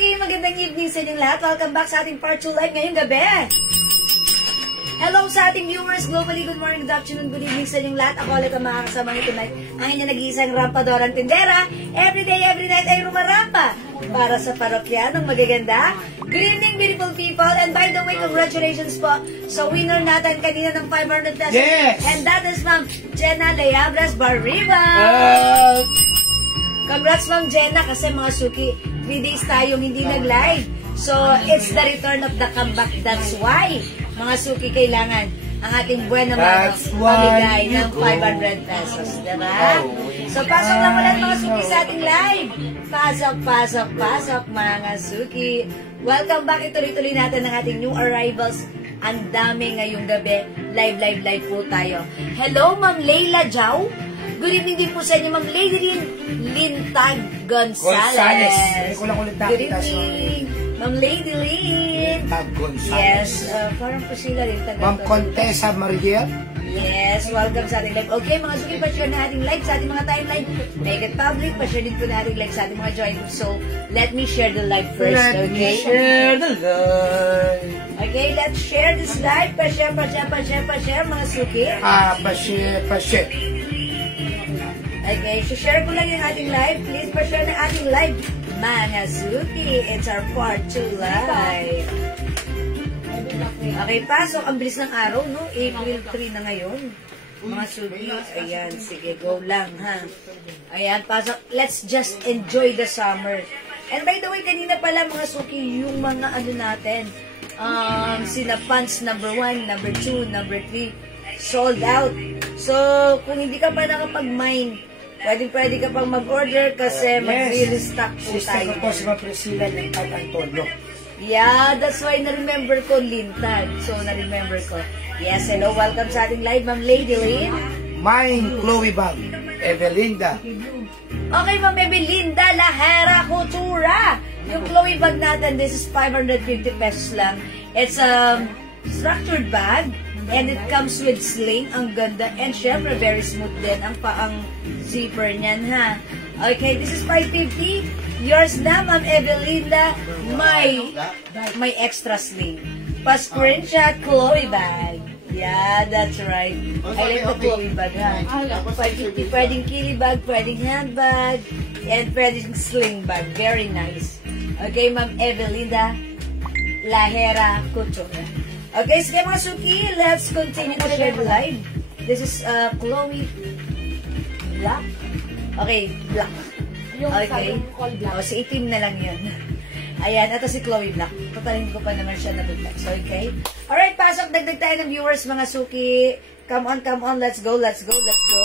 Suki, magandang evening sa inyong lahat. Welcome back sa ating part 2 live ngayong gabi. Hello sa ating viewers globally. Good morning, good afternoon, good evening sa inyong lahat. Ako ulit ang makakasama nyo tonight. Ang inyong nag-iisang rampadorang tindera. Every day, every night ay rumarampa para sa parokyanong magaganda. Good evening, beautiful people. And by the way, congratulations po sa winner natin kanina ng 500 pesos. Yes! And that is Ma'am Jenna Leabras Barriba. Congrats, Ma'am Jenna, kasi mga Suki, 3 days tayong hindi nag-live. So, it's the return of the comeback. That's why, mga Suki, kailangan ang ating buwan naman mamigay ng 500 pesos. Diba? So, pasok lang ulit mga Suki sa ating live. Pasok, pasok, pasok, mga Suki. Welcome back. Ituloy-tuloy natin ang ating new arrivals. Ang dami ngayong gabi. Live, live, live po tayo. Hello, Ma'am Leila Jau. Good evening din po sa inyo, Ma'am Lady Lintag Gonzales. Good evening, Ma'am Lady Lintag Gonzales. Yes, parang po sila Lintag. Ma'am Contessa Mariel. Yes, welcome sa ating live. Okay, mga Suki, pa-share na ating live sa ating mga timeline. Make it public, pa-share din po na ating live sa ating mga join. So, let me share the live first, okay? Let me share the live. Okay, let's share this live. Pa-share, pa-share, pa-share, pa-share, mga Suki. Pa-share, pa-share. Okay, so share ko lang yung ating live. Please pa-share ng ating live. Mga Suki, it's our part 2 live. Okay, pasok. Ang bilis ng araw, no? April 3 na ngayon. Mga Suki, ayan. Sige, go lang, ha? Ayan, pasok. Let's just enjoy the summer. And by the way, kanina pala, mga Suki, yung mga ano natin, sila pants number 1, number 2, number 3, sold out. So, kung hindi ka pa nakapag-mine, pwede ka pang mag-order kasi mag-restock po tayo. Sister ko po si Ma'am Priscilla Lintag Antonio. Yeah, that's why na-remember ko Lintag. So, na-remember ko. Yes, hello. Welcome sa ating live, Ma'am Lady Lynn. Mine, Chloe Bang. Evelinda. Okay, Ma'am Evelinda, Lahera Coutura. Yung Chloe bag natin, this is 550 pesos lang. It's a structured bag. And it comes with sling. Ang ganda. And syempre, very smooth din ang paang zipper niyan, ha? Okay, this is 550. Yours na, Ma'am Evelinda. May extra sling. Pa-screenshot, Chloe bag. Yeah, that's right. I like the Chloe bag, ha? 550. Pwedeng kili bag, pwedeng handbag, and pwedeng sling bag. Very nice. Okay, Ma'am Evelinda. Lahera Couture. Okay, sige mga Suki, let's continue to share the live. This is Chloe Black. Okay, Black. Okay. O, si itim na lang yan. Ayan, ito si Chloe Black. Totalin ko pa naman siya na good so, okay? Alright, pasok. Dagdag tayo ng viewers, mga Suki. Come on, let's go, let's go, let's go.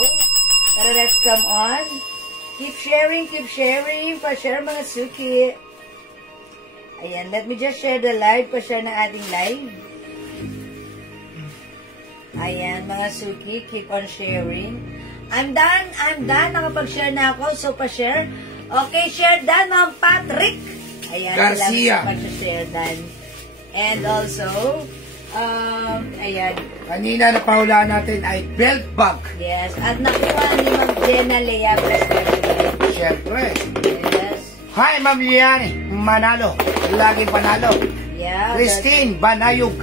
Tara, let's come on. Keep sharing, pa-share mga Suki. Ayan, let me just share the live, pa-share ng ating live. Ayan, mga Suki, keep on sharing. I'm done. Nakapag-share na ako, so pa-share. Okay, share done, Ma'am Patrick. Ayan, Garcia. Pag-share done. And also, ayan. Kanina napahulaan natin ay belt bag. Yes, at nakuha ni Ma'am Jenna Leabras. Siyempre. Yes. Hi, Ma'am Liani. Manalo. Laging panalo. Yeah. Christine Banayog.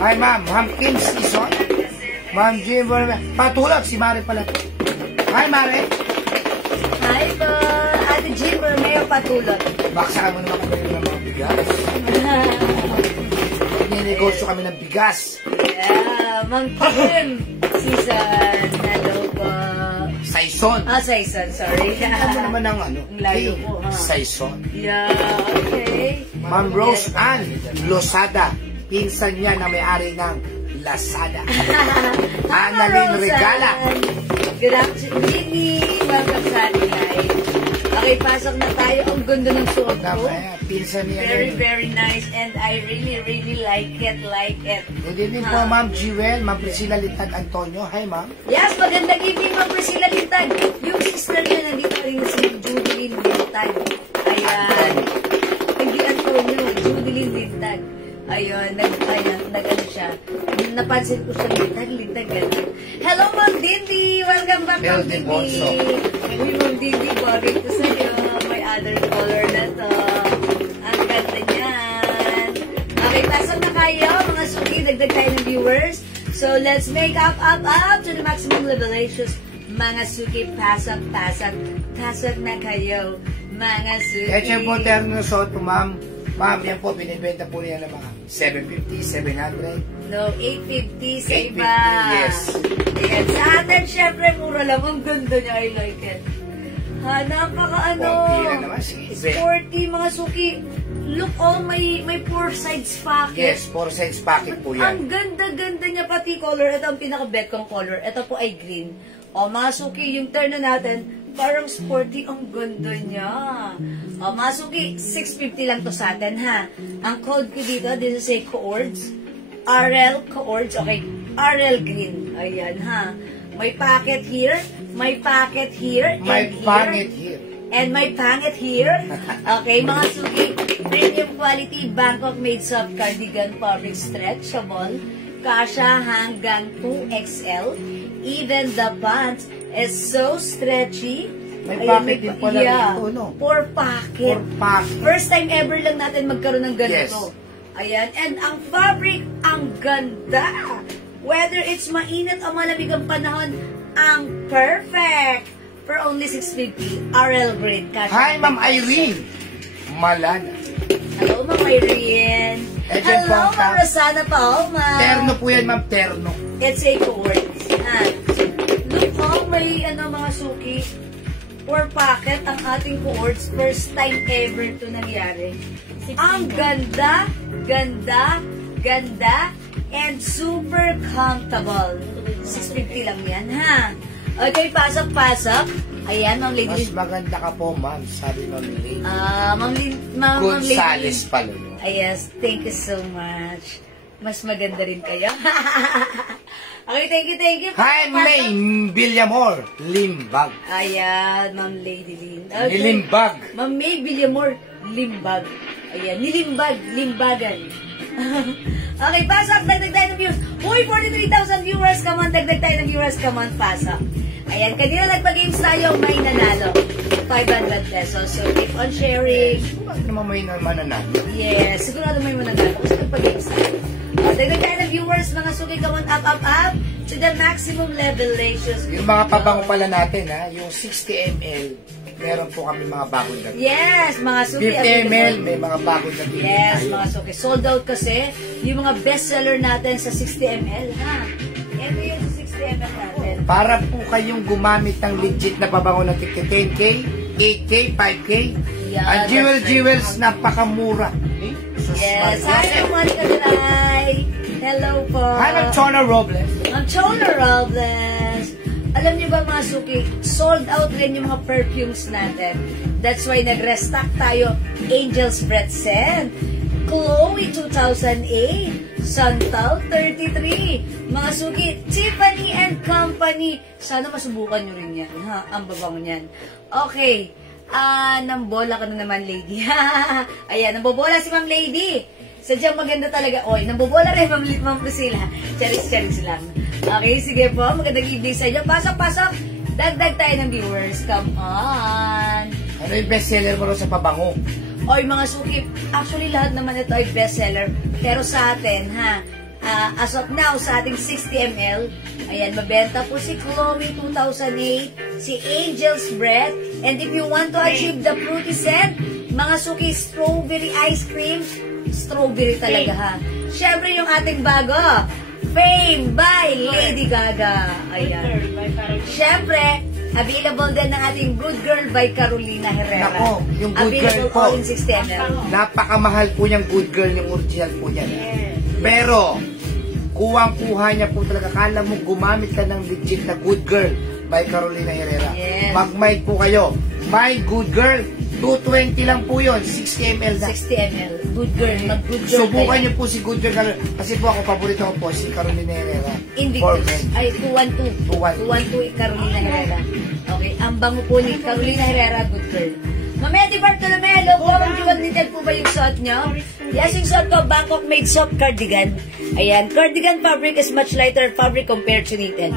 Hi, Ma'am. Hamkins Ison. Ma'am Jim, patulog si Mare pala. Hi, Mare. Hi po. Ate Jim, may patulog. Baksakan mo naman kami ng mga bigas. Ninegosyo kami ng bigas. Yeah, Ma'am Kim. Season. Hello po. Saison. Saison, sorry. Ano naman ang ano? Ang layo po, ha? Saison. Yeah, okay. Ma'am Rose Ann Losada. Pinsan niya na may-ari ng Lazada. Annalyn Regala. Good afternoon. Welcome sa ating live. Okay, pasok na tayo. Ang ganda ng suot ko. Pinsan niya. Very nice. And I really like it. Good evening po, Ma'am Jewel. Ma'am Priscilla Lintag Antonio. Hi, Ma'am. Yes, magandang evening, Ma'am Priscilla Lintag. Yung sister niya, nandito rin si Judeline Lintag. Ayan. Hindi Antonio, Judeline Lintag. Ayun, nag-ano siya. Napansin ko siya, lintag. Hello, Ma'am Dindi! Welcome back, Ma'am Dindi! Uy, Ma'am Dindi, bagay ko sa'yo. May other color na to. Ang Okay, pasok na kayo, mga suki. Dagdag tayo ng viewers. So, let's make up to the maximum levelations. Mga suki, pasok na kayo. Mga suki. Kaya siya po terno na suot po, ma'am. Ma'am, yan po, binibenta po niya ng mga 750, 700. No, 850 sa 850, iba. yes. Ayan, sa atin, syempre, mura lang. Ang ganda niya, I like it. Ha, napaka Konti lang naman, sige. sporty, mga suki. Look, may 4 sides pocket. Yes, 4 sides pocket po yan. Ang ganda-ganda niya, pati color. Ito ang pinaka-bet kong color. Ito po ay green. O, mga suki, yung turn na natin, parang sporty. Ang ganda niya. O, mga suki, 650 lang to sa atin, ha? Ang code ko dito, this is a Coords. RL Coords. Okay, RL green. Ayan, ha? May pocket here. May pocket here. May and pangit here. And may pangit here. Okay, mga suki, premium quality Bangkok made soft cardigan fabric stretchable. Kasha hanggang 2XL. Even the pants is so stretchy. May pocket din pala dito, no? 4 pocket. 4 pocket. First time ever lang natin magkaroon ng ganito. Yes. Ayan. And ang fabric, ang ganda. Whether it's mainit o malamig ang panahon, ang perfect. For only 650, RL grade. Hi, Ma'am Irene. Malana. Hello, Ma'am Irene. Agent Hello, Bangka. Ma'am Rosana Palma. Terno po yan, Ma'am. Terno. It's a Coords. Look, may mga suki. 4 pocket ang ating Coords. First time ever ito nangyari. Ang ganda, and super comfortable. 650 lang yan, ha? Okay, pasok. Ayan, Ma'am Lady. Mas maganda ka po, ma'am. Sabi Ma'am Lady. Ma'am Lady. Gonzales pala yun. Yes, thank you so much. Mas maganda rin kayo. Okay, thank you. Hi, May Villamor. Limbag. Ayan, Ma'am Lady Lynn. Okay. Nilimbag. Ma'am May Villamor, Limbag. Ayan, Limbagan. Okay, pasok. Dagdag tayo ng viewers. Uy, 43,000 viewers. Come on, dagdag tayo ng viewers. Come on, pasok. Ayan, kanina nagpa-games tayo, may nanalo. 500 pesos. So, keep on sharing. Bakit naman may mananalo? Yes, sigurado may mananalo. Kasi nagpa-games tayo. Dagdag tayo ng viewers, mga suki, come on, up to the maximum levelations. Yung mga pabango pala natin, ha? Yung 60 ml, meron po kami mga bagong dating. Yes, mga suki. 50 ml, may mga bagong dating. Yes, mga suki. Sold out kasi yung mga bestseller natin sa 60 ml, ha? Ito yung 60 ml natin. Para po kayong gumamit ng legit na pabango ng 10K, 8K, 5K. Yeah, Ang jewels, napakamura. Yes, hi, Monica Delay. Hello po. Hi, Ma'am Chona Robles. Ma'am Chona Robles. Alam niyo ba, mga suki, sold out rin yung mga perfumes natin. That's why nag-restock tayo. Angel's Breath Scent, Chloe 2008, Santal 33, mga suki, Tiffany and Company. Sana masubukan nyo rin yan, ha? Ang babango niyan. Okay. Nambola ka na naman, lady. Ayan, nambobola si Ma'am Lady. Sadyang maganda talaga. Oy, nambobola rin, Ma'am Priscilla. Charis lang. Okay, sige po. Magandang evening sa inyo. Pasok. Dagdag tayo ng viewers. Come on. Ano yung bestseller mo rin sa pabango? Oy, mga suki. Actually, lahat naman ito ay bestseller. Pero sa atin, ha? As of now, sa ating 60 ml, ayan, mabenta po si Chloe 2008, si Angel's Breath, and if you want to achieve the fruity scent, mga suki, strawberry ice cream, strawberry talaga, ha? Siyempre, yung ating bago, Fame by Lady Gaga. Ayan. Siyempre, available din ng ating Good Girl by Carolina Herrera. Nako, yung Good Girl po. Available all in 60 ml. Napakamahal po niyang Good Girl, yung original po niyan. Pero, kuwang-kuha niya po talaga. Kala mo gumamit ka ng legit na Good Girl by Carolina Herrera. Yes. Mag-mic po kayo. My Good Girl, 220 lang po yun. 60 ml na. 60 ml. Good girl. Mag-good girl. Subukan niyo po si Good Girl. Kasi po ako, paborito ko po si Carolina Herrera. Invictus. Ay, 212. 212 Carolina Herrera. Okay, ang bango po ni Carolina Herrera, Good Girl. Mamedi Bartolomelo, kung jewel knitted po ba yung suot nyo? Yes, yung suot ko, Bangkok made soft cardigan. Ayan, cardigan fabric is much lighter fabric compared to knitted.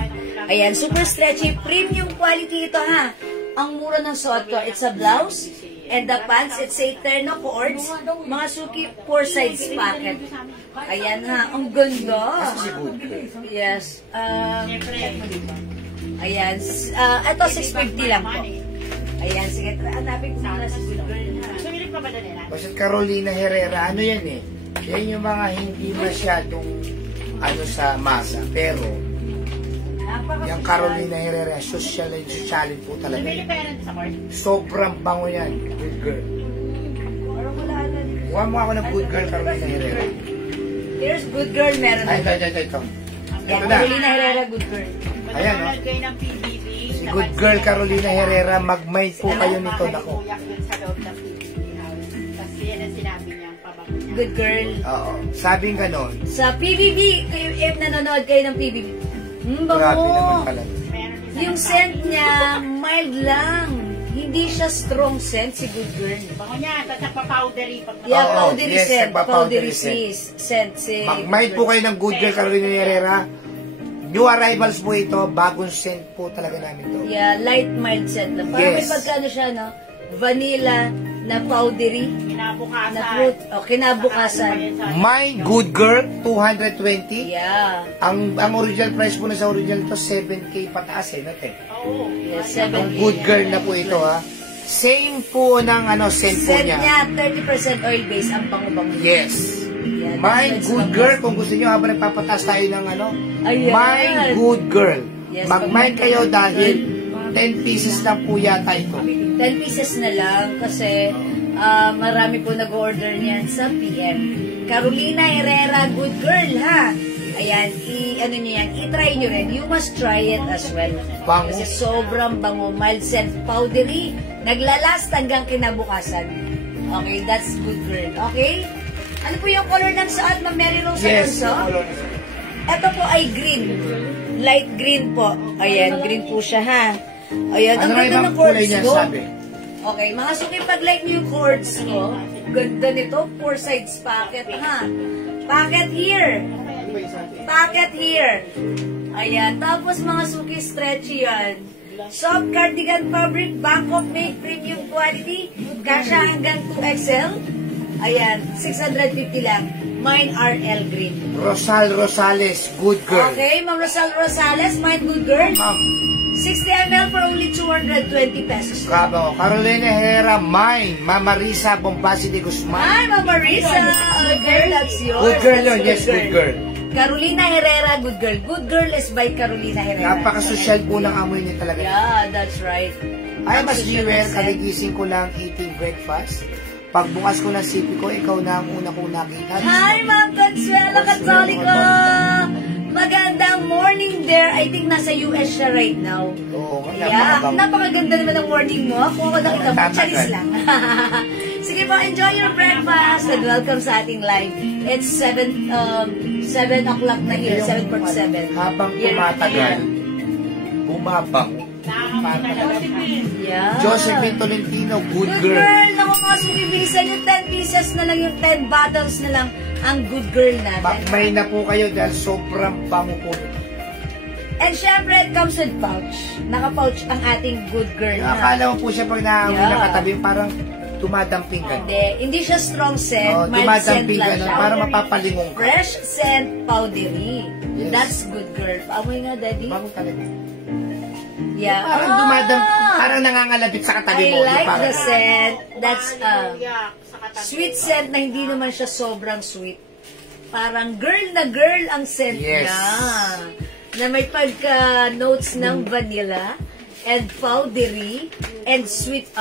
Ayan, super stretchy, premium quality ito, ha. Ang mura ng suot ko, it's a blouse, And the pants, it's a terno cords. Mga suki, 4 sides pocket. Ayan ha, ang ganda. Kasi good girl. Yes. Ayan. Ito, 650 lang po. Ayan, sige. Hanapin ko muna si good girl ha. Sumilip ka ba doon nila? Basta Carolina Herrera, ano yan eh? Yan yung mga hindi masyadong sa masa. Pero, yung Carolina Herrera, sosyalin po talaga. Sumilip ka yan sa court? Sobrang bango yan. Good girl. Kuha mo ako ng good girl, Carolina Herrera. Here's good girl, meron Ay, na. ito. Yeah, Ito na. Carolina Herrera, good girl. Ayan, Manonood kayo ng PBB. Si good girl Carolina Herrera, mag-mind po kayo nito. Nako. Sa loob ng PBB house. Kasi yan ang sinabi niya, pabango niya. Good girl. Oo. Sabing ganon. Sa PBB, if nanonood kayo ng PBB, Grabe naman bango. pala. Meron din sa Yung scent niya, mild lang. Hindi siya strong scent, si good girl. bango niya, tapos nagpa-powdery. Yeah, Oo, powdery yes, scent. nagpa-powdery Powdery scent. Si Mag-mind po kayo ng good girl Carolina Herrera. New arrivals po ito. Bagong scent po talaga namin to. Yeah, light mild scent lang. Parang may Yes. pagkano siya, no? Vanilla na powdery Kinabukasan. na fruit. O, kinabukasan. My good girl, 220. Yeah. Ang original price po na sa original to 7K pataas eh, natin. Oo. Yes, Ang 7 good girl na po ito ha. Same po ng scent po Scent niya. niya, 30% oil base, ang bango-bango. Yes. Yan, My that's good the girl, best. kung gusto niyo habang nagpapataas tayo ng Ayan. My good girl. Yes, Mag-mind pag- kayo dahil 10 pieces lang po yata ito. 10 pieces na lang kasi marami po nag-order niyan sa PM. Carolina Herrera, good girl ha. Ayan, ano niyo yan, i-try niyo rin. You must try it as well. Bango. Kasi sobrang bango, mild scent, powdery, naglalast hanggang kinabukasan. Okay, that's good girl. Okay? Ano po yung color ng suot, Ma'am Mary Rose Yes. Alonso? Ito po ay green. Light green po. Ayan, green po siya ha. Ayan, ang Ano nga ganda ibang ng kulay chords niya ko. sabi? Okay, mga suki, pag like niyo yung chords ko, ganda nito, 4 sides pocket ha. Pocket here. Pocket here. Ayan, tapos mga suki, stretchy yan. Soft cardigan fabric, Bangkok made, premium quality, kasha hanggang 2XL. Ayan, 650 lang. Mine RL green. Rosal Rosales, good girl. Okay, Ma'am Rosal Rosales, mine good girl. Ma'am, 60 ml for only 220 pesos. Bravo. Carolina Herrera, mine. Mama Risa Bombasi de Guzman. Hi, Ma'am Marisa. Okay, that's yours. Good girl That's yun. Yes, good girl. Carolina Herrera, good girl. Good girl is by Carolina Herrera. Napaka-social po ng amoy niya talaga. Yeah, that's right. Ay, mas Social Jewel, scent. kaligising ko lang eating breakfast. Pagbukas ko ng sipi ko, ikaw na ang una kong nakita. Hi, Ma'am Consuelo Catolico. Magandang morning there. I think nasa US siya right now. Oo, Yeah, napakabang. napakaganda naman ng morning mo. Kung ako nakita mo, Tatagal. charis lang. Sige po, enjoy your breakfast and welcome sa ating live. It's 7 o'clock na here, 7:47. Habang Here, tumatagal, here. bumabango. Yeah. Josephine Tolentino, good Good girl. girl! Naku mga suki, bilisan yung 10 pieces na lang, yung 10 bottles na lang ang good girl natin. Mag-may na po kayo dahil sobrang bango po. And syempre, it comes with pouch. Naka-pouch ang ating good girl na. Akala mo po siya pag naamoy Yeah. na katabi, parang dumadamping ka. Hindi siya strong scent, Oh, mild scent dumadamping ka lang nun, siya. para mapapalingon ka. Fresh scent, powdery. Yes. That's good girl. Paamoy nga, daddy. Bango talaga. Yeah. Parang parang nangangalabit sa katabi I mo. like Parang- the scent. That's sweet scent na hindi naman siya sobrang sweet. Parang girl na girl ang scent Yes. niya. Na may pagka-notes ng vanilla and powdery and sweet.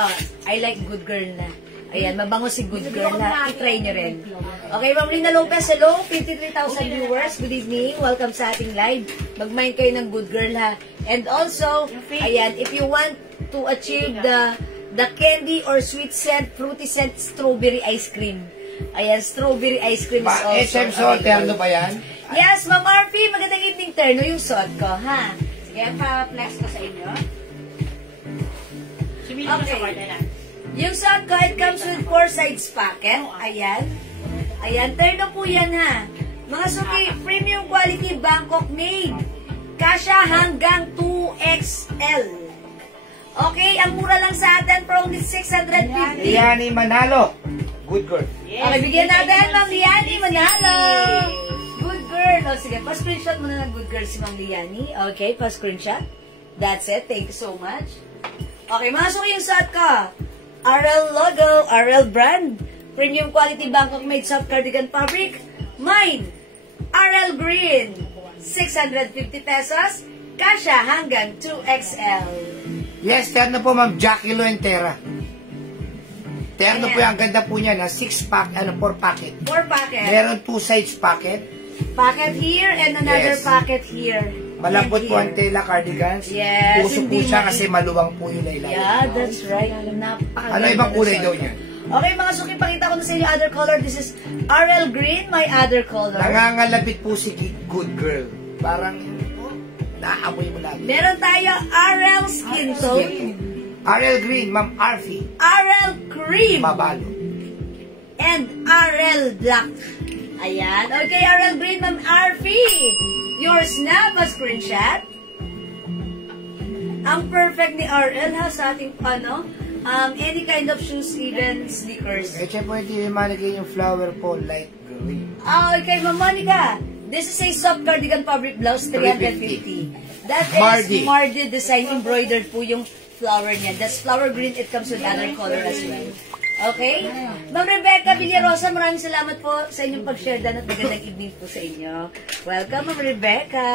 I like good girl na. Ayan, mabango si good girl ha. I-try nyo rin. Okay, Ma'am Rina Lopez, hello. 53,000 viewers. Good evening. Welcome sa ating live. Mag-mind kayo ng good girl ha. And also, ayan, if you want to achieve the candy or sweet scent, fruity scent, strawberry ice cream. Ayan, strawberry ice cream is also SM so, terno available. ba yan? Yes, Ma'am RP, magandang evening, terno yung suot ko, ha? Sige, pa-flex ko sa inyo. Okay. Yung suot ko, it comes with 4 sides pocket. Ayan. Ayan, terno po yan, ha? Mga suki, premium quality Bangkok made. Kasha hanggang 2XL. Okay, ang mura lang sa atin for only 650. Liani Manalo. Good girl. Okay, bigyan natin Ma'am Liani Manalo. Good girl. O, sige, pa-screenshot muna ng good girl si Ma'am Liani. Okay, pa-screenshot. That's it. Thank you so much. Okay, masok yung suot ko. RL logo, RL brand. Premium quality Bangkok made soft cardigan fabric. Mine, RL green. 650 pesos. Kasha hanggang 2XL. Yes, terno po Ma'am Jackie Loentera. Terno po Ayan. yan. Ang ganda po niya na 4 packet. 4 packet. Meron 2 sides packet. Packet here and another Yes. packet here. Malambot And po here. ang tela cardigans. Yes, Puso po hindi siya ma- kasi maluwang po yung ilalim. Yeah, that's right. Napakaganda Ano ibang ng kulay suot daw ko. niyan? Okay, mga suki, pakita ko na sa inyo other color. This is RL green, my other color. Nangangalabit po si Good Girl. Parang naamoy mo lang. Meron tayo RL skin tone, RL Green, Ma'am Arfi. RL cream, Mabalo. and RL black. Ayan. Okay, RL green, Ma'am Arfi. Yours na, pa-screenshot. Ang perfect ni RL ha sa ating any kind of shoes, even sneakers. Eh, siya pwede yung malagay yung flower po, light green. Okay, Ma'am Monica. This is a soft cardigan fabric blouse, 350. That is Mardi. Mardi design, embroidered po yung flower niya. That's flower green. It comes with other color as well. Okay? Ma'am Rebecca Villarosa, maraming salamat po sa inyong pag-share dan at magandang evening po sa inyo. Welcome, Ma'am Rebecca.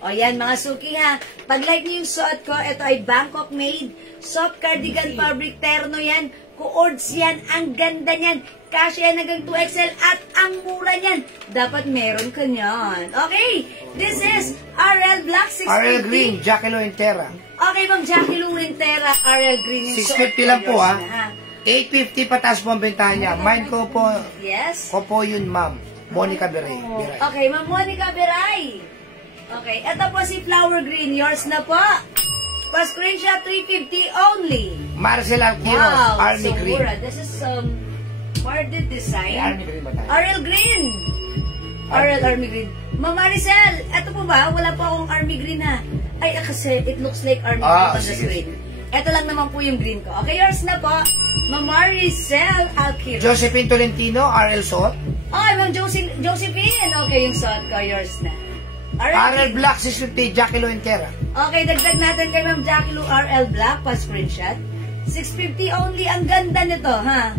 O yan, mga suki ha. Pag-like niyo yung suot ko, ito ay Bangkok made. Soft cardigan fabric, terno yan. Kuords yan. Ang ganda niyan. Kasya yan hanggang 2XL at ang mura niyan. Dapat meron ka niyan. Okay? This is RL Black 650. RL Green, Jackie Loentera. Okay, Ma'am Jackie Luwintera, RL Green. yung suot 650 lang po, yours ha? na, 850 pataas po ang bentahan niya. Mine ko po, Yes. ko po yun, Ma'am. Monica Beray. Okay, Ma'am Monica Beray. Okay, ito po si Flower Green. Yours na po. Pa-screenshot 350 only. Marcel Alquiros, Wow, Army so Green. mura. This is Marded May design. Army Green ba tayo? RL Green. RL Army Green. Ma'am Maricel, ito po ba? Wala po akong Army Green ha. Ay, kasi it looks like Army Green on the sige. screen. Ito lang naman po yung green ko. Okay, yours na po. Ma'am Maricel Alquiros. Josephine Tolentino, RL Sot. Okay, Ma'am Josephine. Okay, yung suot ko. Yours na. RL Black 650, Jackie Loentera. Okay, dagdag natin kay Ma'am Jackie Lou RL Black pa screenshot. 650 only. Ang ganda nito, ha?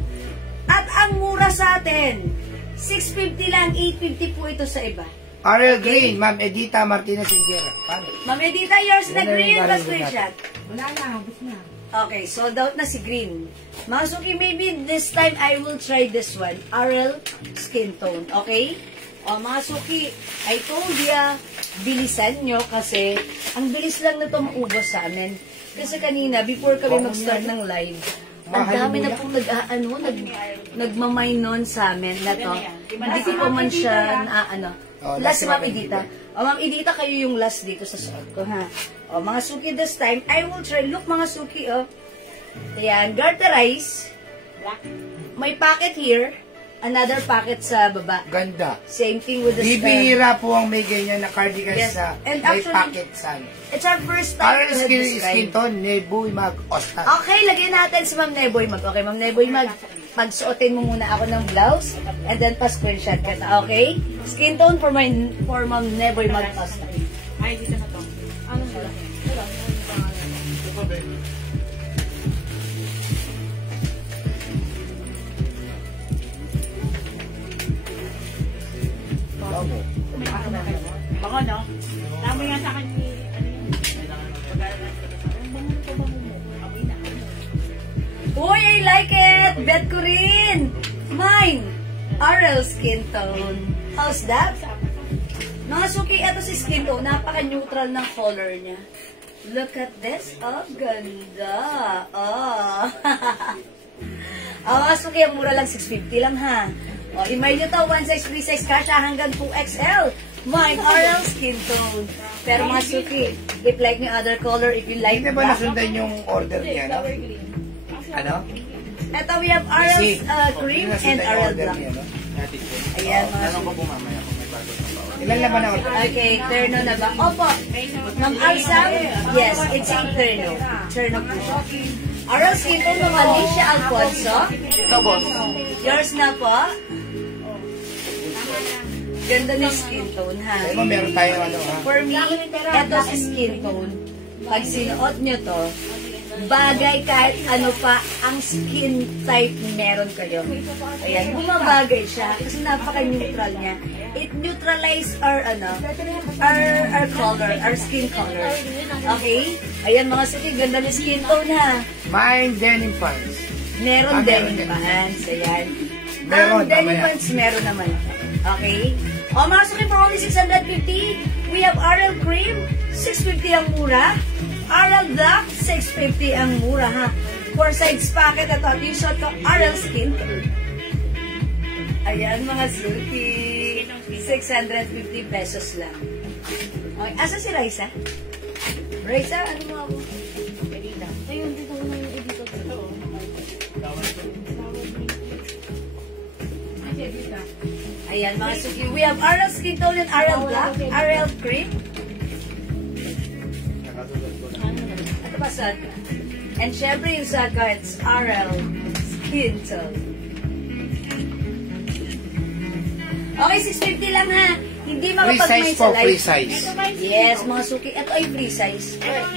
At ang mura sa atin. 650 lang, 850 po ito sa iba. RL Green, Ma'am Edita Martinez Ingera. Paano? Ma'am Edita, yours na Yan na green yung pa RL screenshot. Wala na, habos na. Okay, sold out na si green. Mga suki, maybe this time I will try this one. RL skin tone, okay? O mga suki, I told ya, bilisan nyo kasi ang bilis lang na ito maubos sa amin. Kasi kanina, before kami mag-start ng live, ang dami na pong nagmamay nun sa amin na to. Hindi ko pa man siya last si Ma'am Edita. O Ma'am Edita, kayo yung last dito sa suot ko, ha? O mga suki, this time, I will try. Look mga suki, oh. Ayan, garterize. May pocket here. Another pocket sa baba. Ganda. Same thing with the stem. Bibihira po ang may ganyan na cardigan Yes. sa And may actually, pocket san. It's our first time RL to have this skin kind. tone, Neboy Mag Ostan. Okay, lagyan natin si Ma'am Neboy Mag. Okay, Ma'am Neboy Mag, pagsuotin mo muna ako ng blouse and then pa-screenshot ka na, okay? Skin tone for Ma'am Neboy Mag. Ay, dito na to. Ano ba? Baka no? Tama nga sa akin ni, ano yun? Ang bango ko mo. Amoy na. Uy, I like it! Bet ko rin! Mine! RL skin tone. How's that? Mga suki, ito si skin tone. Napaka-neutral ng color niya. Look at this. Oh, ganda. Oh. Oh, suki, ang mura lang 650 lang ha. Oh, i-mail nyo to, 1 size, 3 size, kasha hanggang 2XL. Mine, RL skin tone. Pero mga suki, if like ni other color, if you like Hindi ba nasundan yung order niya, no? Ano? ito, we have RL cream and RL black. Ayan, mga Tanong ko po mamaya kung may bago na ba. Ilan naman ang order? Okay, turno na ba? Opo. Ma'am Alsam, Yes, it's a terno. Terno po siya. Aral skin tone ng Alicia Alfonso. Ito, boss. Yours na po. Ganda ng skin tone, ha? Diba meron tayong ano, ha? For me, eto si skin tone. Pag sinuot nyo to, bagay kahit ano pa ang skin type meron kayo. Ayan, bumabagay siya kasi napaka-neutral niya. It neutralize our color, our skin color. Okay? Ayan mga suki, ganda ng skin tone, ha? Mine denim pants. Meron meron denim pants. Ayan. Meron, Ang denim mamaya. pants, meron naman. Okay? O mga suki, for only 650, we have RL Cream, 650 ang mura. RL Black, 650 ang mura, ha? 4 sides packet at t-shirt ko, RL Skin. Ayan, mga suki. 650 pesos lang. Okay, asa si Raisa? Raisa, ano mo ako? Ayun, dito ko na yung editor ko. Ayan, mga suki. We have RL Skin Tone and RL Black, RL Cream. Ito ba Sadka? And syempre yung Sadka, it's RL Skin Tone. Okay, 650 lang ha. Hindi Free makapag-mind size sa po, live. free size. Yes, mga suki. Ito ay free size.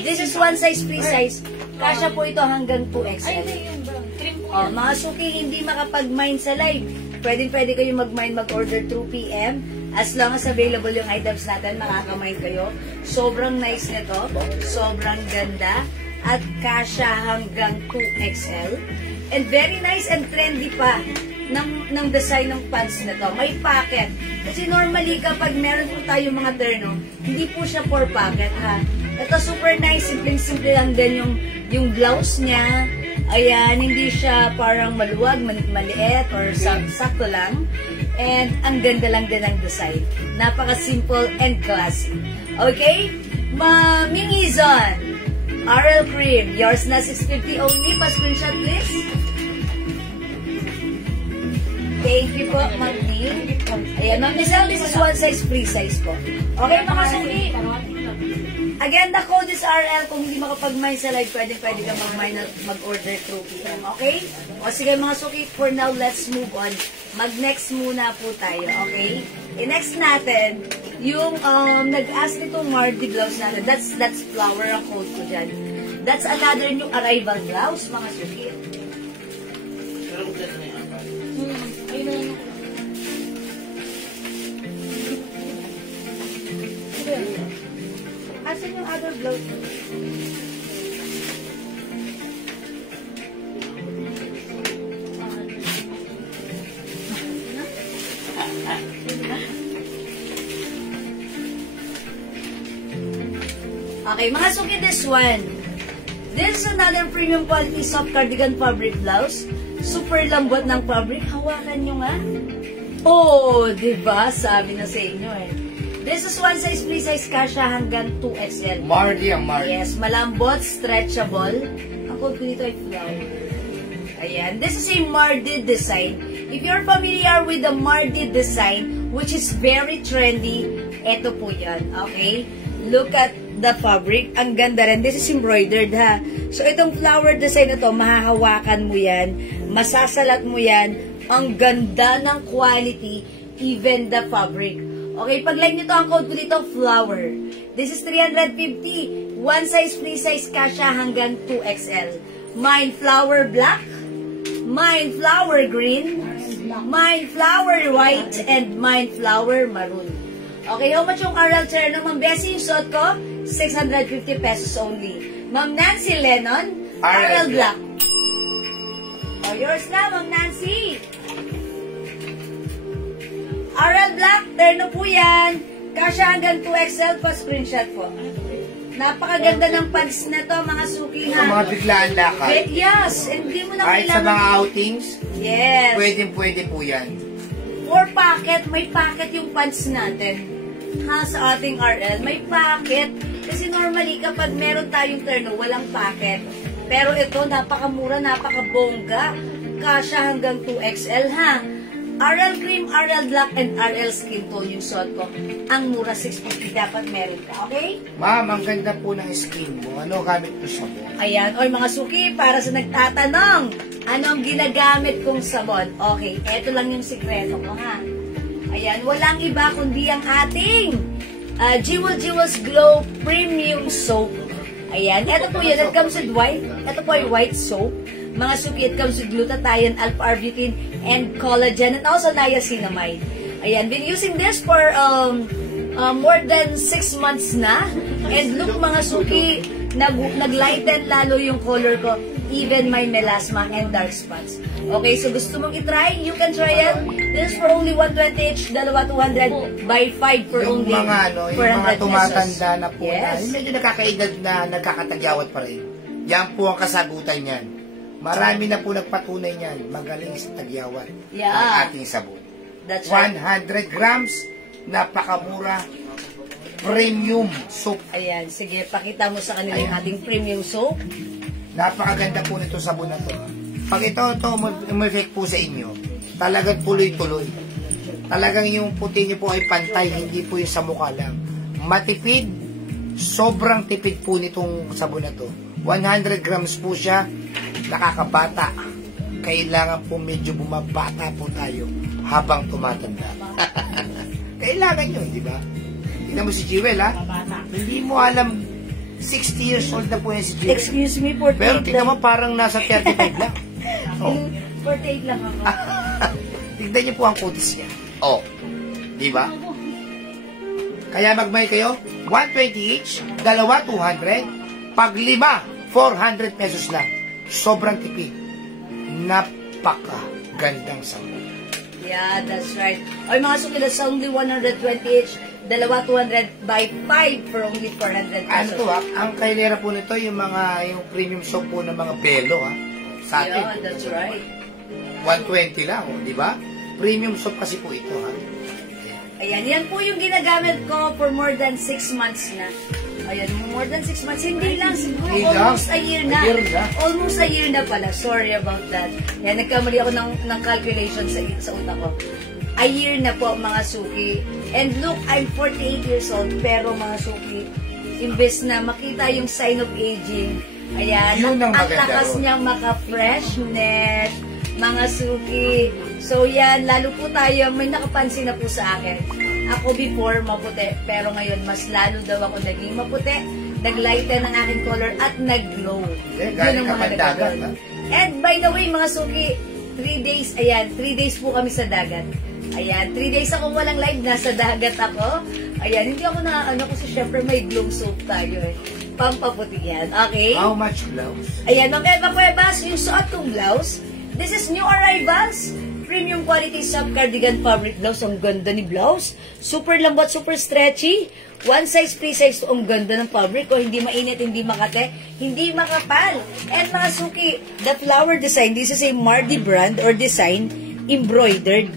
This is one size free size. Kasya po ito hanggang 2XL. Oh, mga suki, hindi makapag-mind sa live. Pwede kayo mag-mind, mag-order 2 p.m. As long as available yung items natin, makaka-mind kayo. Sobrang nice nito. Sobrang ganda. At kasya hanggang 2XL. And very nice and trendy pa ng design ng pants na to. May pocket. Kasi normally kapag meron po tayo mga terno, hindi po siya for pocket, ha. Ito super nice, simple lang din yung blouse niya. Ayan, hindi siya parang maluwag, maliit, or sakto lang. And ang ganda lang din ng design. Napaka-simple and classy. Okay? Mamingizon. RL Cream. Yours na 650 only. Pa-screenshot please. Thank you po, Ma'am Ning. Ayan, Ma'am Michelle, this is one size, free size po. Okay, mga suki. Again, the code is RL. Kung hindi makapag-mine sa live, pwede ka mag-mine at mag-order through PM. Okay? O sige mga suki, for now, let's move on. Mag-next muna po tayo, okay? I-next natin, yung nag-ask nitong Mardi blouse natin. That's flower ang code ko dyan. That's another new arrival blouse, mga suki. Ayun na yun. Asan yung other blouse? Okay, mga suki, this one. This is another premium quality soft cardigan fabric blouse. Super lambot ng fabric. Hawakan nyo nga. Oh, diba? Sabi na sa inyo eh. This is one size, free size, kasha hanggang 2XL. Mardi ang Mardi. Yes, malambot, stretchable. Ang code ko dito ay flower. Ayan. This is a Mardi design. If you're familiar with the Mardi design, which is very trendy, eto po yan. Okay? Look at the fabric. Ang ganda rin. This is embroidered, ha? So, itong flower design na to, mahahawakan mo yan, masasalat mo yan. Ang ganda ng quality, even the fabric. Okay, pag like nyo to, ang code ko dito, flower. This is 350. One size, free size, kasha hanggang 2XL. Mine flower black, mine flower green, mine flower white, and mine flower maroon. Okay, how much yung RL Cherno? Ma'am Bessie, yung suot ko, 650 pesos only. Ma'am Nancy Lennon, RL Black. Oh, yours na, Ma'am Nancy. RL Black, terno po yan. Kasya hanggang 2XL pa, screenshot po. Napakaganda ng pants na to, mga suki, Sa ha? mga biglaan lakad. Yes, hindi mo na Kahit sa mga outings, Yes. pwede po yan. For pocket, may pocket yung pants natin. Ha, sa ating RL, may pocket. Kasi normally, kapag meron tayong terno, walang pocket. Pero ito, napakamura, napakabongga. Kasya hanggang 2XL, ha? RL Cream, RL Black, and RL Skin Tone yung suot ko. Ang mura, 650. Dapat meron ka, okay? Ma'am, ang ganda po ng skin mo. Ano gamit mo sabon? Ayan. Oy, mga suki, para sa nagtatanong, ano ang ginagamit kong sabon? Okay, eto lang yung sikreto ko, ha? Ayan, walang iba kundi ang ating Jewels Glow Premium Soap. Ayan, eto po yun. It comes with white. Eto po ay white soap. Mga suki, it comes with glutathione, alpha-arbutin, and collagen, and also niacinamide. Ayan, been using this for more than 6 months na. And look mga suki, nag-lighten lalo yung color ko, even my melasma and dark spots. Okay, so gusto mong itry? You can try it. This is for only 120 each, dalawa 200, buy 5 for Yung only mga, yung mga 400 tumatanda pesos. na po Yes. na, medyo nakakaedad na nagkakatagyawat pa rin. Yan po ang kasagutan niyan. Marami na po nagpatunay niyan. Magaling sa tagyawat Yeah. ang ating sabon. That's right. 100 grams, napakamura, premium soap. Ayan, sige, pakita mo sa kanila yung ating premium soap. Napakaganda po nito sabon na to. Pag ito umeffect po sa inyo, talagang tuloy-tuloy. Talagang yung puti niyo po ay pantay, hindi po yung sa mukha lang. Matipid, sobrang tipid po nitong sabon na to. 100 grams po siya, nakakabata. Kailangan po medyo bumabata po tayo habang tumatanda. Kailangan yun, di ba? Tingnan mo si Jewel, ha? Hindi mo alam, 60 years old na po yan si Jewel. Excuse me, 48 Pero tingnan lang. mo, parang nasa 35 lang. Oh. 48 lang ako. Tignan niyo po ang kutis niya. Oh. Di ba? Kaya magmay kayo, 120 each, dalawa 200, pag 5, 400 pesos lang. Sobrang tipid. Napaka-gandang sabon. Yeah, that's right. Oy, mga suki, that's only 120 each, dalawa 200, buy 5 for only 400 Ano pesos. to ha? Ang kailera po nito, yung premium soap po ng mga belo ha. Sa atin. Yeah, that's right. 120 lang, oh, di ba? Premium soap kasi po ito ha. Ayan, yan po yung ginagamit ko for more than 6 months na. Ayan, more than 6 months. Hindi lang, siguro Hindi lang. almost a year na. A year na. Almost a year na pala. Sorry about that. Yan, nagkamali ako ng calculation sa utak ko. A year na po, mga suki. And look, I'm 48 years old, pero mga suki, imbes na makita yung sign of aging, ayan, Yun ang maganda lakas ron. niyang maka-freshness, mga suki. So yan, lalo po tayo, may nakapansin na po sa akin. Ako before, maputi, pero ngayon, mas lalo daw ako naging maputi, naglighten ang aking color at nag-glow. Galing ka pa dagat, ha? And by the way, mga suki, 3 days, ayan, 3 days po kami sa dagat. Ayan, 3 days akong walang live, nasa dagat ako. Ayan, hindi ako kasi syempre may glow soap tayo eh. Pampaputi yan, okay? How much blouse? Ayan, Ma'am Eva Cuevas, yung suot kong blouse. This is new arrivals. Premium quality soft cardigan fabric blouse. Ang ganda ni blouse. Super lambot, super stretchy. One size, free size. Ang ganda ng fabric. O, hindi mainit, hindi makate, hindi makapal. And mga suki, the flower design, this is a Mardi brand or design, embroidered.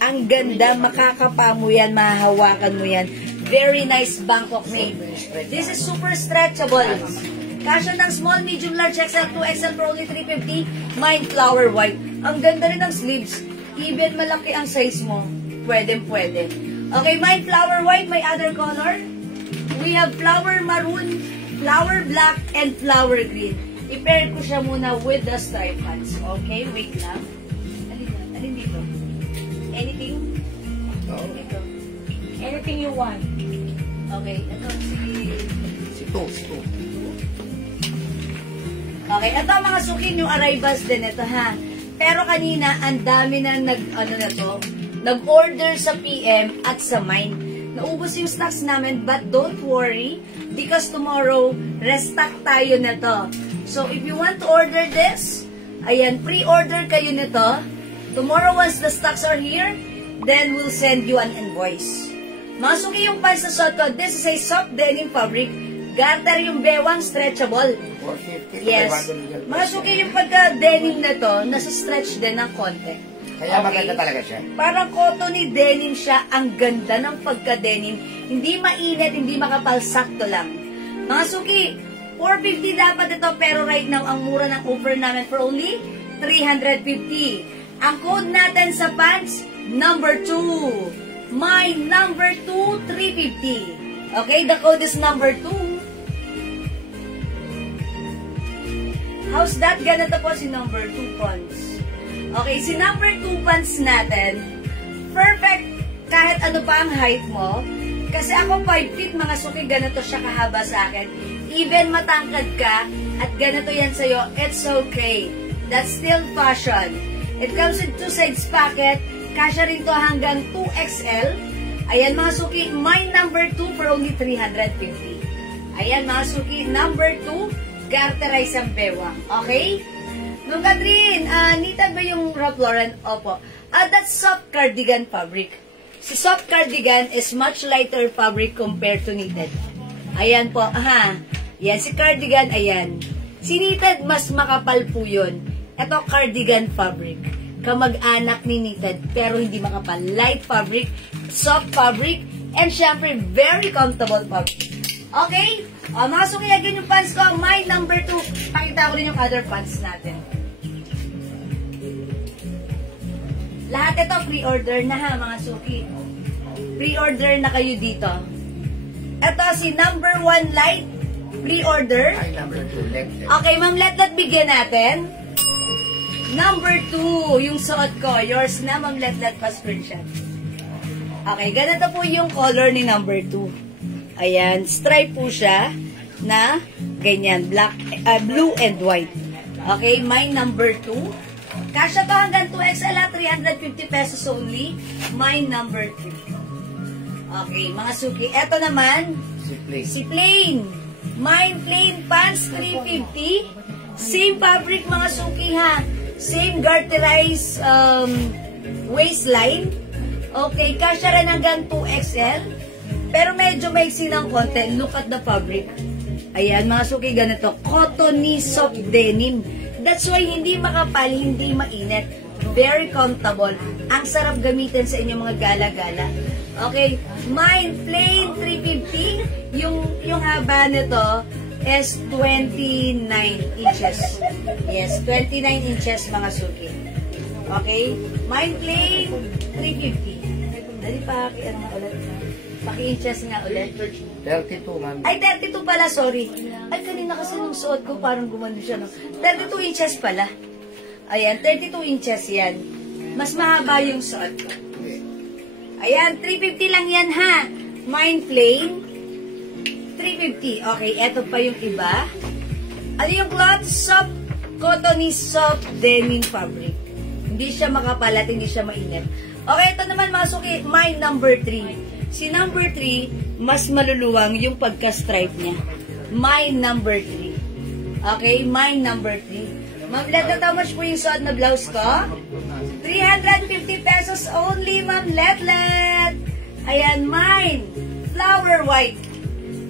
Ang ganda, makakapa mo yan, mahahawakan mo yan. Very nice Bangkok made. This is super stretchable. Kasya ng small, medium, large, XL, 2XL for only 350. Mine flower white. Ang ganda rin ng sleeves. Even malaki ang size mo. Pwede. Okay, mine flower white, my other color. We have flower maroon, flower black, and flower green. I-pair ko siya muna with the stripe pants. Okay, wait lang. Alin dito? Anything? Oh. Ito. Anything you want. Okay, ito Si to. Okay, ito mga sukin yung arrivals din ito ha. Pero kanina, ang dami na nag-order sa PM at sa Mine. Naubos yung stocks namin, but don't worry because tomorrow, restock tayo nito. So, if you want to order this, ayan, pre-order kayo nito. Tomorrow, once the stocks are here, then we'll send you an invoice. Mga suki yung pants na suot ko, this is a soft denim fabric. Garter yung bewang stretchable. 450. Yes. Mga suki yung pagka-denim na to, nasa stretch din ng konti. Kaya maganda talaga siya. Parang cottony denim siya. Ang ganda ng pagka-denim. Hindi mainit, hindi makapal, sakto lang. Mga suki, 450 dapat ito, pero right now, ang mura ng offer namin for only 350. Ang code natin sa pants, Number 2. My number 2, 350. Okay, the code is number 2. How's that? Ganito po si number 2 pants. Okay, si number 2 pants natin, perfect kahit ano pa ang height mo. Kasi ako 5 feet, mga suki, ganito siya kahaba sa akin. Even matangkad ka, at ganito yan sa'yo, it's okay. That's still fashion. It comes with 2 sides pocket. Kasya rin to hanggang 2XL. Ayan mga suki, my number 2 for only 350. Ayan mga suki, number 2, garterize ang bewang. Okay? Nung Catherine, knitted ba yung Ralph Lauren? Opo. That's soft cardigan fabric. Si soft cardigan is much lighter fabric compared to knitted. Ayan po. Yan, si cardigan, ayan. Si knitted, mas makapal po yun. Ito, cardigan fabric. Kamag-anak ni knitted, pero hindi makapal. Light fabric, soft fabric, and syempre, very comfortable fabric. Okay? Mga suki, again yung pants ko. My number 2. Pakita ko rin yung other pants natin. Lahat ito, pre-order na ha, mga suki. Pre-order na kayo dito. Ito, si number 1 light. Pre-order. Ay, number 2, Letlet. Okay, ma'am, Letlet, bigyan natin. Number 2, yung suot ko. Yours na, ma'am, Letlet, pa-screenshot. Okay, ganito po yung color ni number 2. Ayan, stripe po siya na ganyan, black, blue and white. Okay, my number 2. Kasya to hanggang 2XL at 350 pesos only. My number 3. Okay, mga suki. Eto naman, si plain. My plain pants, 350. Same fabric, mga suki ha. Same garterized waistline. Okay, kasya rin hanggang 2XL. Pero medyo maiksi ng konti. Look at the fabric. Ayan, mga suki, ganito. Cottony soft denim. That's why hindi makapal, hindi mainit. Very comfortable. Ang sarap gamitin sa inyong mga gala-gala. Okay, mine plain 350. Yung haba nito is 29 inches. Yes, 29 inches, mga suki. Okay, mine plain 350. Dali pa, ano nga ulit? Paki-inches nga ulit. 32, ma'am. Ay, 32 pala, sorry. Ay, kanina kasi nung suot ko, parang gumano siya. No? 32 inches pala. Ayan, 32 inches yan. Mas mahaba yung suot ko. Ayan, 350 lang yan, ha? Mine plain. 350. Okay, eto pa yung iba. Ano yung cloth? Soft, cottony soft denim fabric. Hindi siya makapalat, hindi siya mainit. Okay, ito naman, mga suki, my number 3. Si number 3, mas maluluwang yung pagka-stripe niya. My number 3. Okay, my number 3. Ma'am Letlet, how much po yung suot na blouse ko? 350 pesos only, Ma'am Letlet. Ayan, mine. Flower white.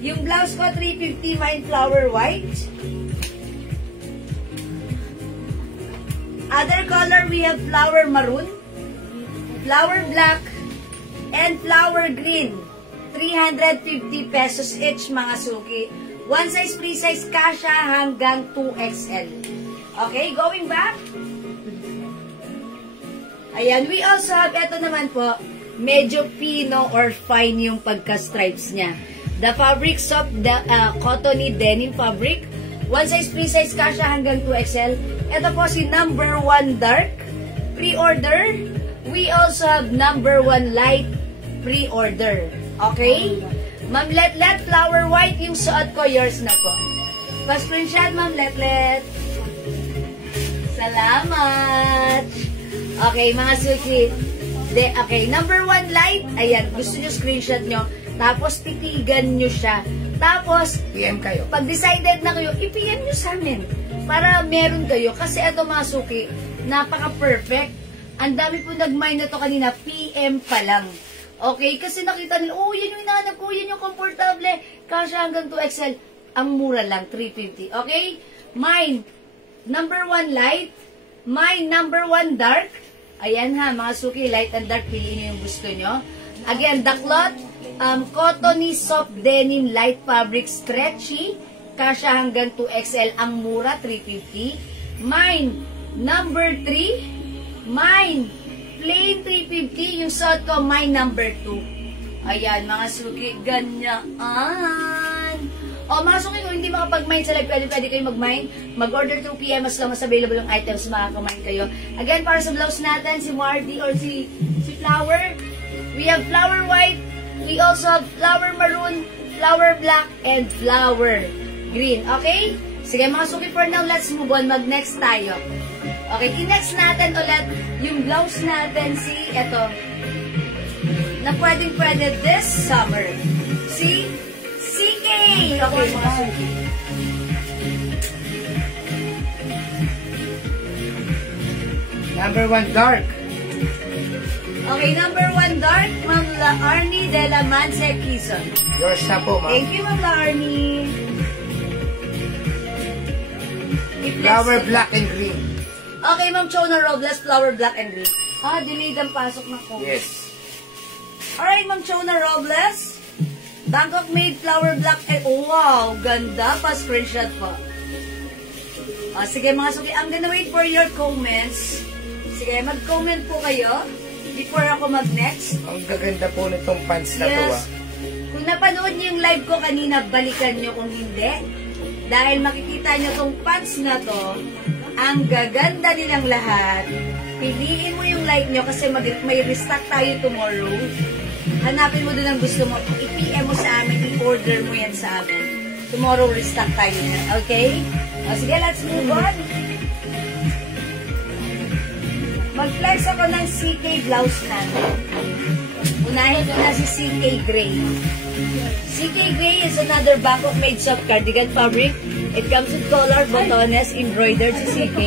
Yung blouse ko, 350, mine flower white. Other color, we have flower maroon, flower black, and flower green. 350 pesos each, mga suki. One size, free size, kasha hanggang 2XL. Okay, going back. Ayan, we also have, ito naman po, medyo pino or fine yung pagka-stripes niya. The fabric soft, cottony denim fabric. One size, free size, kasha hanggang 2XL. Ito po si number 1 dark. Pre-order. We also have number 1 light. Pre-order. Okay? Ma'am Letlet, flower white, yung suot ko, yours na po. Pa-screenshot, Ma'am Letlet. Salamat! Okay, mga suki. Okay, number 1 light. Ayan, gusto nyo screenshot nyo. Tapos, titigan nyo siya. Tapos, PM kayo. pag decided na kayo, i-PM nyo sa amin. Para meron kayo. Kasi ito, mga suki, napaka-perfect. Ang dami po nag-mine na to kanina, PM pa lang. Okay? Kasi nakita nila, oh, yan yung hinahanap ko, yan yung komportable. Kasya hanggang 2XL. Ang mura lang, 350. Okay? Mine, number 1 light. Mine, number 1 dark. Ayan ha, mga suki, light and dark, piliin nyo yung gusto nyo. Again, the cloth, cottony soft denim, light fabric, stretchy. Kasya hanggang 2XL. Ang mura, 350. Mine, number 3. Mine, plain 350, yung suot ko, my number 2. Ayan, mga suki, ganyan. O, mga suki, kung hindi makapag-mine sa live, pwede kayo mag-mine. Mag-order 2 PM as long as available yung items, makaka-mine kayo. Again, para sa blouse natin, si Marty or si Flower, we have flower white, we also have flower maroon, flower black, and flower green. Okay? Sige, mga suki, for now, let's move on. Mag-next tayo. Okay, i-next natin ulit yung blouse natin, eto, na pwedeng-pwede this summer. Si CK! Okay, mga suki. Number 1, dark. Okay, number 1, dark, Ma'am La Arnie de la Manse Quezon. Yours na po, ma'am. Thank you, Ma'am La Arnie. Flower black and green. Okay, Ma'am Chona Robles, flower black and green. Delayed ang pasok na ko. Yes. Alright, Ma'am Chona Robles. Bangkok made flower black and... Oh, wow, ganda pa. Screenshot po. Sige, mga suki. I'm gonna wait for your comments. Sige, mag-comment po kayo before ako mag-next. Ang gaganda po nitong pants na to, Yes. Kung napanood niyo yung live ko kanina, balikan niyo kung hindi. Dahil makikita niyo tong pants na to, ang gaganda nilang lahat. Piliin mo yung like niyo kasi may restock tayo tomorrow. Hanapin mo din ang gusto mo. I-PM mo sa amin, i-order mo yan sa amin. Tomorrow restock tayo yan. Okay? Sige, let's move on. Mag-flex ako ng CK blouse natin. Unahin ko na si CK Gray. CK Gray is another Bangkok made soft cardigan fabric. It comes with collar, botones, embroidered si CK.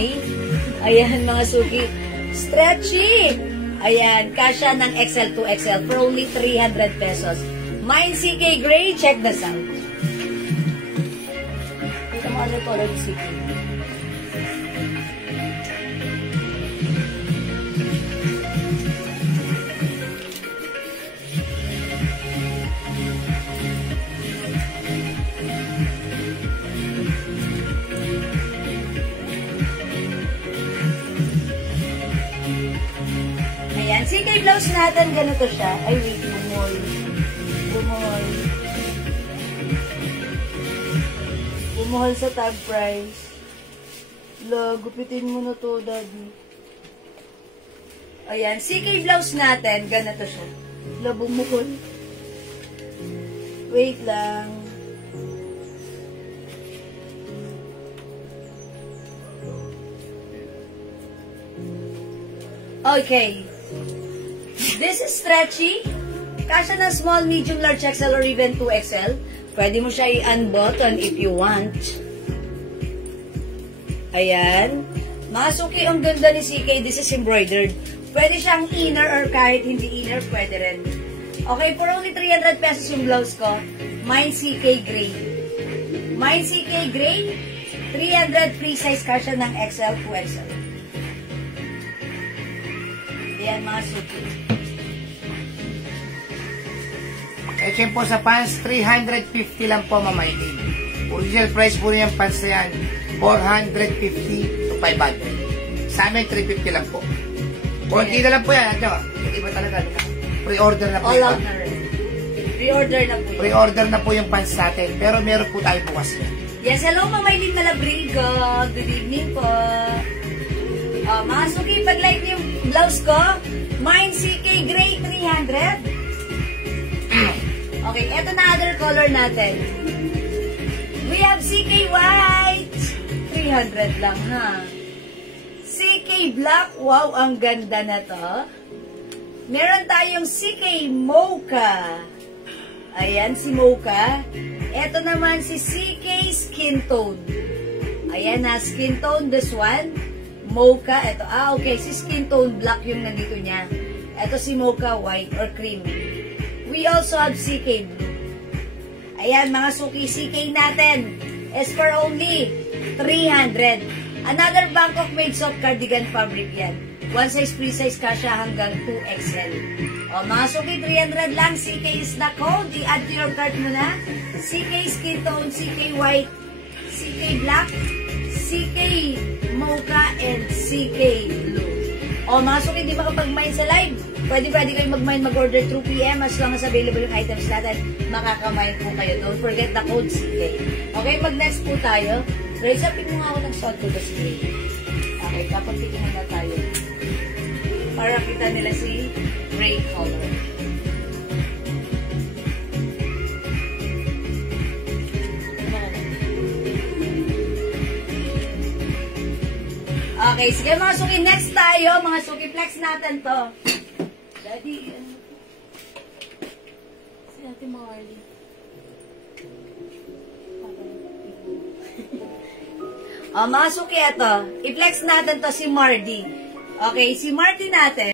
Ayan, mga suki. Stretchy! Ayan, kasha ng XL to XL for only 300 pesos. Mine CK Gray, check this out. Ito mo ano color ni CK. Ayan, CK blouse natin, ganito siya. Ay, wait, bumol. Bumuhol sa tag price. Gupitin mo na to, daddy. Ayan, CK blouse natin, ganito siya. Bumuhol. Wait lang. Okay. This is stretchy. Kasha na small, medium, large XL or even 2XL. Pwede mo siya i-unbutton if you want. Ayan. Mga suki, ang ganda ni CK. This is embroidered. Pwede siyang inner or kahit hindi inner, pwede rin. Okay, for only 300 pesos yung blouse ko. Mine CK Gray. Mine CK Gray. 300 free size kasha ng XL, 2XL. Ayan, mga suki. Ito po sa pants, 350 lang po, mamaitin. Original price po niyan pants na yan, 450 to 500. Sa amin, 350 lang po. Konti na lang po yan. Ito, iba talaga. Pre-order na po All ito. out na rin. Pre-order na po yun. Pre-order na po yung pants natin. Pero meron po tayo bukas yan. Yes, hello, Mamaylin Malabrigo. Good evening po. Mga suki, pag-like niyo yung blouse ko, mine CK Gray 300. Okay, eto na other color natin. We have CK White. 300 lang, ha? CK Black. Wow, ang ganda na to. Meron tayong CK Mocha. Ayan, si Mocha. Eto naman si CK Skin Tone. Ayan na, Skin Tone, this one. Mocha, eto. Okay, si Skin Tone Black yung nandito niya. Eto si Mocha White or Cream. We also have CK Blue. Ayan, mga suki, CK natin is for only 300. Another Bangkok made soft cardigan fabric yan. One size, free size kasha hanggang 2XL. Mga suki, 300 lang. CK is the code. I-add to your cart mo na. CK Skin Tone, CK White, CK Black, CK Mocha, and CK Blue. O, mga suki, hindi makapag-mine sa live. Pwede kayo mag-mine, mag-order through PM as long as available yung items natin. Makakamine po kayo. Don't forget the code CK. Okay, mag-next po tayo. Raise up, mo nga ako ng salt to the spray. Okay, kapag titingnan na tayo. Para kita nila si gray color. Okay, sige mga suki, next tayo. Mga suki, flex natin to. Daddy, si Ate Marley. Mga suki, ito. I-flex natin to si Mardy. Okay, si Mardy natin.